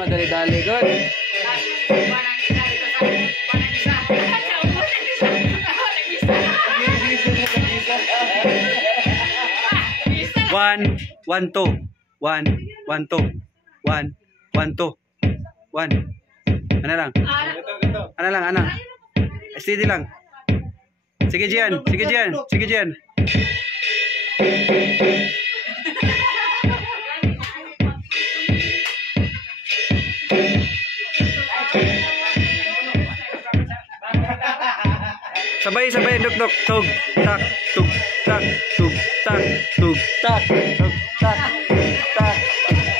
Madali-dali, good. 1, 1, 2. 1, 1, 2. 1, 1, 2. 1. Ano lang? Ano lang, ano? Steady lang. Sige, Gian. Sige, Gian. Sige, Gian. Sabay-sabay, duk-duk. Tug, tak, tug, tak, tug, tak, tug, tak, tug, tak, tak,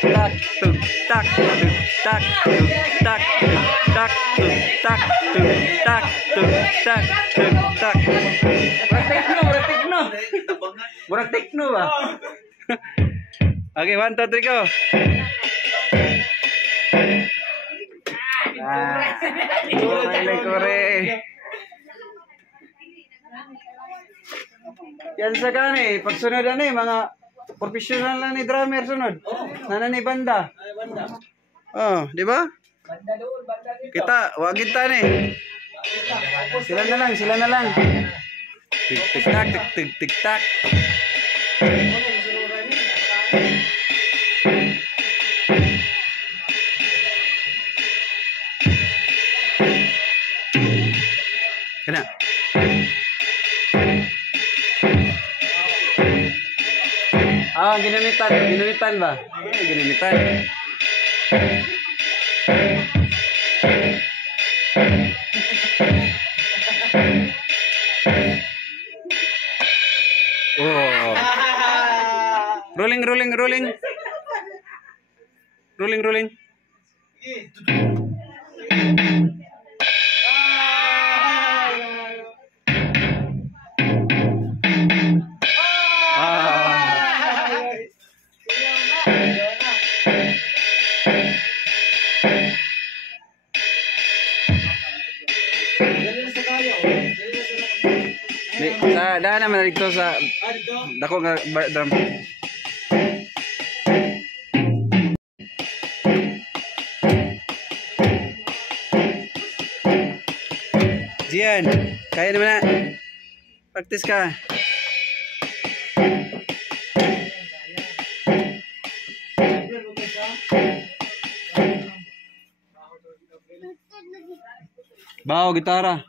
tak, tug, tak, tug, tak, tug, tak, tug, tak, tug, tak, tug, tak, tug, tak, tug, tak. Murag tekno. Murag tekno ba? Okay, 1, 2, 3, go. Kore. Yan sa gani, pagsunod na ni mga professional na ni drummer sunod. Nana ni banda. Oh, di ba? Kita, wagin ta ni. Sila na lang. Tik tak, tik tak. Kena. Ah, ginamitan ba? Ginamitan. Oh. Rolling. Daan naman dito sa dako nga drum. Gian, kaya naman na. Practice ka. Bawo gitara.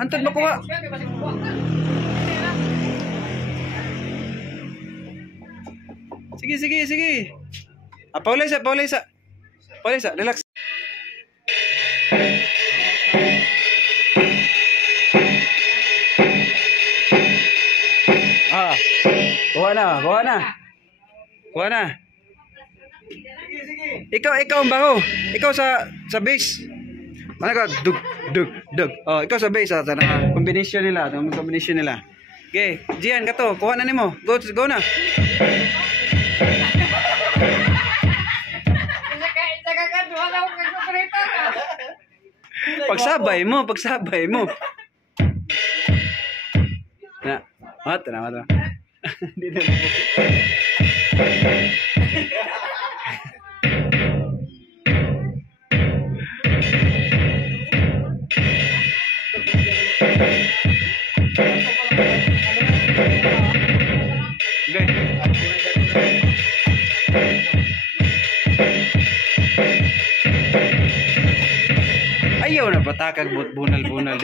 Hantod mo kuha. Sige. Paulay sa. Relax. Kuha na. Sige. Ikaw ang baho. Ikaw sa bass. Mana ka dug. Oh, ikaw sa bass sa combination nila. Okay, Gian kato, kuha na nimo. Go na. Pagsabay mo. Na, mata. Dito. Ayaw na patakag bunal-bunal.